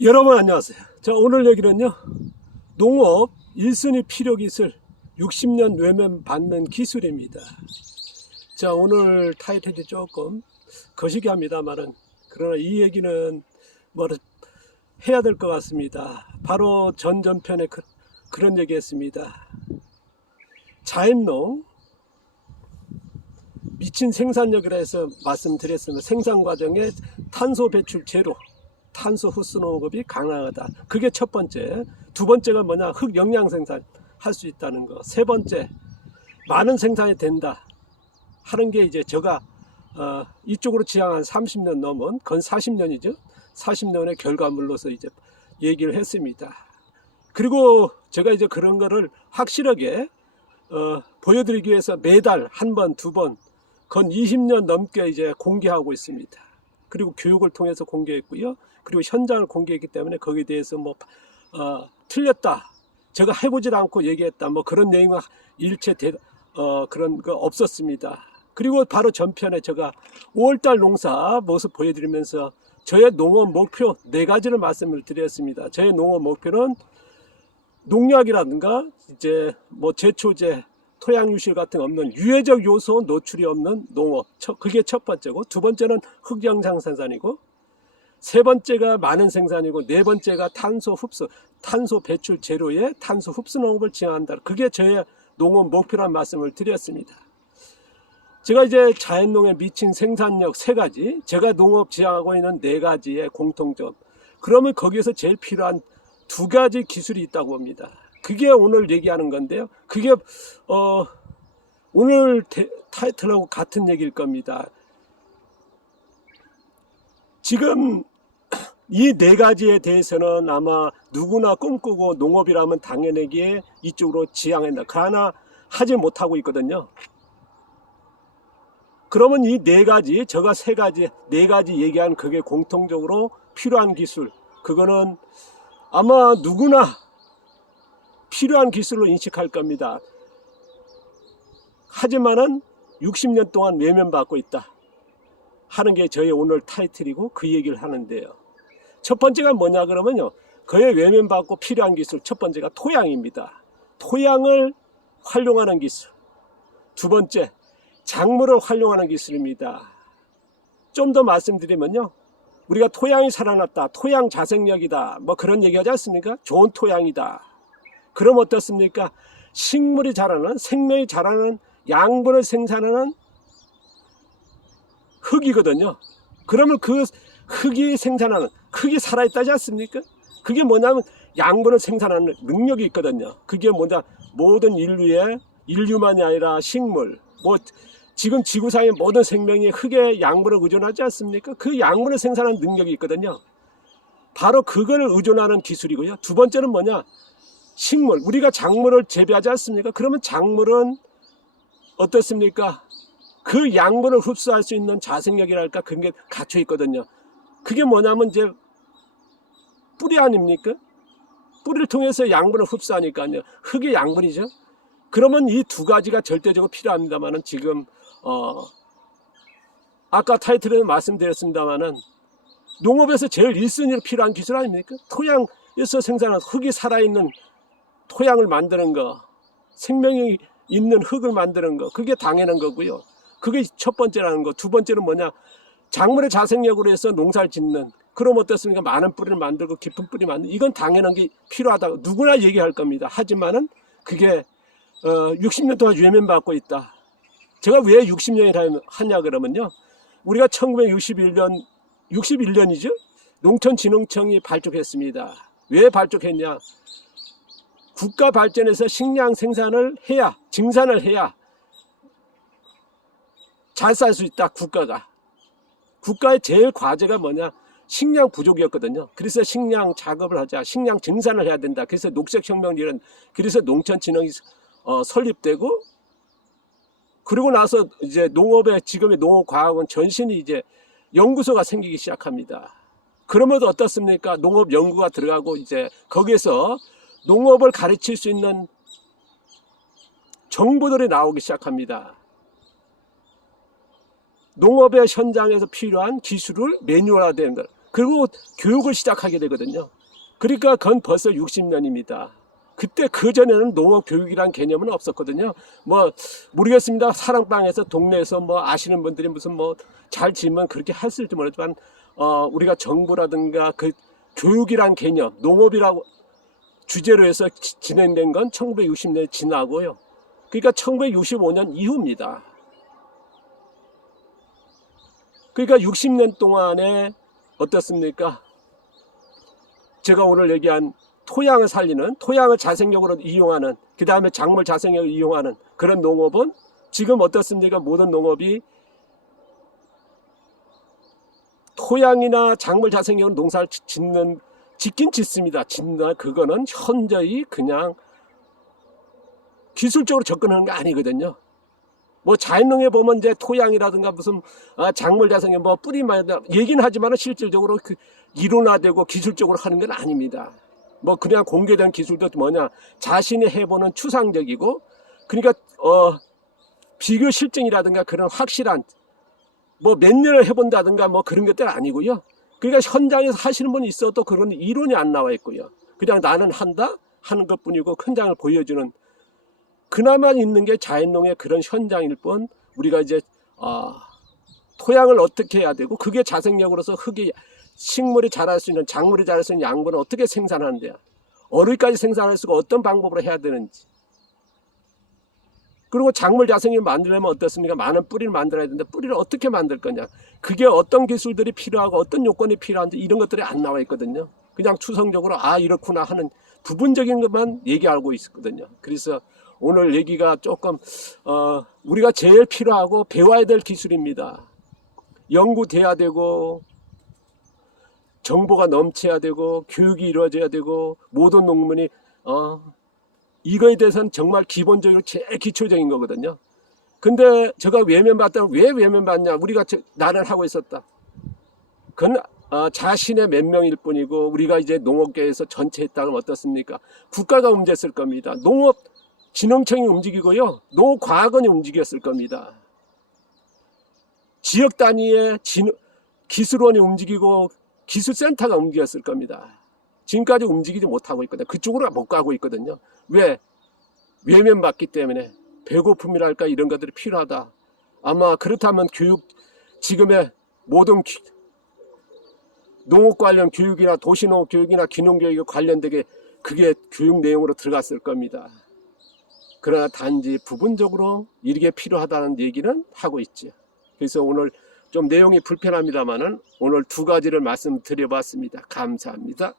여러분 안녕하세요. 자, 오늘 얘기는요, 농업 1순위 필요기술 60년 외면 받는 기술입니다. 자, 오늘 타이틀이 조금 거시기합니다만은, 그러나 이 얘기는 뭐 해야 될 것 같습니다. 바로 전전편에 그런 얘기 했습니다. 자연농 미친 생산력이라 해서 말씀드렸습니다. 생산 과정에 탄소 배출 제로, 탄소 흡수 농업이 가능하다. 그게 첫 번째. 두 번째가 뭐냐? 흑영양 생산 할 수 있다는 거. 세 번째, 많은 생산이 된다 하는 게 이제 제가 이쪽으로 지향한 30년 넘은, 건 40년이죠. 40년의 결과물로서 이제 얘기를 했습니다. 그리고 제가 이제 그런 거를 확실하게 보여드리기 위해서 매달 한 번, 두 번, 건 20년 넘게 이제 공개하고 있습니다. 그리고 교육을 통해서 공개했고요. 그리고 현장을 공개했기 때문에 거기에 대해서 틀렸다, 제가 해보질 않고 얘기했다, 그런 내용은 일체 그런 거 없었습니다. 그리고 바로 전편에 제가 5월달 농사 모습 보여드리면서 저의 농업 목표 4가지를 말씀을 드렸습니다. 저의 농업 목표는 농약이라든가 이제 제초제, 토양 유실 같은 없는 유해적 요소 노출이 없는 농업, 그게 첫 번째고, 두 번째는 흑영상 생산이고, 세 번째가 많은 생산이고, 네 번째가 탄소 흡수, 탄소 배출 제로의 탄소 흡수 농업을 지향한다. 그게 저의 농업 목표란 말씀을 드렸습니다. 제가 이제 자연농에 미친 생산력 3가지, 제가 농업 지향하고 있는 4가지의 공통점, 그러면 거기에서 제일 필요한 2가지 기술이 있다고 봅니다. 그게 오늘 얘기하는 건데요. 그게 오늘 타이틀하고 같은 얘기일 겁니다. 지금 이 4가지에 대해서는 아마 누구나 꿈꾸고 농업이라면 당연하게 이쪽으로 지향한다, 그러나 하지 못하고 있거든요. 그러면 이 4가지, 제가 3가지, 4가지 얘기한 그게 공통적으로 필요한 기술, 그거는 아마 누구나 필요한 기술로 인식할 겁니다. 하지만은 60년 동안 외면받고 있다 하는 게 저의 오늘 타이틀이고, 그 얘기를 하는데요. 첫 번째가 뭐냐 그러면요, 그의 외면받고 필요한 기술, 첫 번째가 토양입니다. 토양을 활용하는 기술. 두 번째, 작물을 활용하는 기술입니다. 좀 더 말씀드리면요, 우리가 토양이 살아났다, 토양 자생력이다, 그런 얘기 하지 않습니까? 좋은 토양이다. 그럼 어떻습니까? 식물이 자라는, 생명이 자라는, 양분을 생산하는 흙이거든요. 그러면 그 흙이 생산하는, 흙이 살아있다지 않습니까? 그게 뭐냐면 양분을 생산하는 능력이 있거든요. 그게 뭐냐, 모든 인류만이 아니라 식물, 지금 지구상의 모든 생명이 흙의 양분을 의존하지 않습니까? 그 양분을 생산하는 능력이 있거든요. 바로 그걸 의존하는 기술이고요. 두 번째는 뭐냐, 식물, 우리가 작물을 재배하지 않습니까? 그러면 작물은 어떻습니까? 그 양분을 흡수할 수 있는 자생력이랄까, 그게 갖춰 있거든요. 그게 뭐냐면 이제 뿌리 아닙니까? 뿌리를 통해서 양분을 흡수하니까요. 흙의 양분이죠. 그러면 이 2가지가 절대적으로 필요합니다만은, 지금 아까 타이틀에 말씀드렸습니다만은, 농업에서 제일 1순위로 필요한 기술 아닙니까? 토양에서 생산한 흙이 살아있는 토양을 만드는 거, 생명이 있는 흙을 만드는 거, 그게 당연한 거고요. 그게 첫 번째라는 거. 두 번째는 뭐냐, 작물의 자생력으로 해서 농사를 짓는, 그럼 어떻습니까? 많은 뿌리를 만들고 깊은 뿌리 만들고, 이건 당연한 게 필요하다고 누구나 얘기할 겁니다. 하지만은 그게 60년 동안 외면받고 있다. 제가 왜 60년이라 하냐 그러면요, 우리가 1961년이죠. 농촌진흥청이 발족했습니다. 왜 발족했냐? 국가 발전에서 식량 생산을 해야, 증산을 해야 잘 살 수 있다. 국가의 제일 과제가 뭐냐, 식량 부족이었거든요. 그래서 식량 작업을 하자, 식량 증산을 해야 된다. 그래서 녹색혁명 이런, 그래서 농촌진흥이 설립되고, 그리고 나서 이제 농업의, 지금의 농업과학원 전신이 이제 연구소가 생기기 시작합니다. 그러면 어떻습니까? 농업 연구가 들어가고, 이제 거기에서 농업을 가르칠 수 있는 정보들이 나오기 시작합니다. 농업의 현장에서 필요한 기술을 매뉴얼화되는 것, 그리고 교육을 시작하게 되거든요. 그러니까 그건 벌써 60년입니다. 그때 그전에는 농업 교육이란 개념은 없었거든요. 뭐 모르겠습니다. 사랑방에서 동네에서 뭐 아시는 분들이 무슨 뭐 잘 지으면 그렇게 했을지 모르지만 우리가 정부라든가 그 교육이란 개념, 농업이라고 주제로 해서 진행된 건 1960년 지나고요. 그러니까 1965년 이후입니다. 그러니까 60년 동안에 어떻습니까? 제가 오늘 얘기한 토양을 살리는, 토양을 자생력으로 이용하는, 그 다음에 작물 자생력을 이용하는 그런 농업은 지금 어떻습니까? 모든 농업이 토양이나 작물 자생력으로 농사를 짓긴 짓습니다. 짓나 그거는 현저히 그냥 기술적으로 접근하는 게 아니거든요. 뭐 자연농에 보면 이제 토양이라든가 무슨 작물 자생력 뭐 뿌리만 얘기는 하지만 실질적으로 그 이론화되고 기술적으로 하는 건 아닙니다. 뭐 그냥 공개된 기술도 뭐냐 자신이 해보는 추상적이고 그러니까 비교 실증이라든가 그런 확실한 뭐 몇 년을 해본다든가 뭐 그런 것들 아니고요. 그러니까 현장에서 하시는 분이 있어도 그런 이론이 안 나와 있고요. 그냥 나는 한다 하는 것뿐이고 현장을 보여주는 그나마 있는 게 자연농의 그런 현장일 뿐 우리가 이제 토양을 어떻게 해야 되고 그게 자생력으로서 흙이 식물이 자랄 수 있는 작물이 자랄 수 있는 양분을 어떻게 생산하는데요. 어류까지 생산할 수가 어떤 방법으로 해야 되는지. 그리고 작물 자생력을 만들려면 어떻습니까? 많은 뿌리를 만들어야 되는데 뿌리를 어떻게 만들 거냐. 그게 어떤 기술들이 필요하고 어떤 요건이 필요한지 이런 것들이 안 나와 있거든요. 그냥 추상적으로 이렇구나 하는 부분적인 것만 얘기하고 있거든요. 그래서 오늘 얘기가 조금 우리가 제일 필요하고 배워야 될 기술입니다. 연구돼야 되고 정보가 넘쳐야 되고 교육이 이루어져야 되고 모든 농민이 이거에 대해서는 정말 기본적으로 제일 기초적인 거거든요. 근데 제가 외면받다면 왜 외면받냐. 우리가 나는 하고 있었다. 그건 자신의 몇 명일 뿐이고 우리가 이제 농업계에서 전체 했다면 어떻습니까? 국가가 움직였을 겁니다. 농업 진흥청이 움직이고요. 농과학원이 움직였을 겁니다. 지역 단위의 기술원이 움직이고 기술센터가 움직였을 겁니다. 지금까지 움직이지 못하고 있거든요. 그쪽으로 못 가고 있거든요. 왜? 외면받기 때문에 배고픔이랄까 이런 것들이 필요하다. 아마 그렇다면 지금의 모든 농업 관련 교육이나 도시농업 교육이나 기농교육에 관련되게 그게 교육 내용으로 들어갔을 겁니다. 그러나 단지 부분적으로 이게 필요하다는 얘기는 하고 있죠. 그래서 오늘 좀 내용이 불편합니다만은 오늘 두 가지를 말씀드려봤습니다. 감사합니다.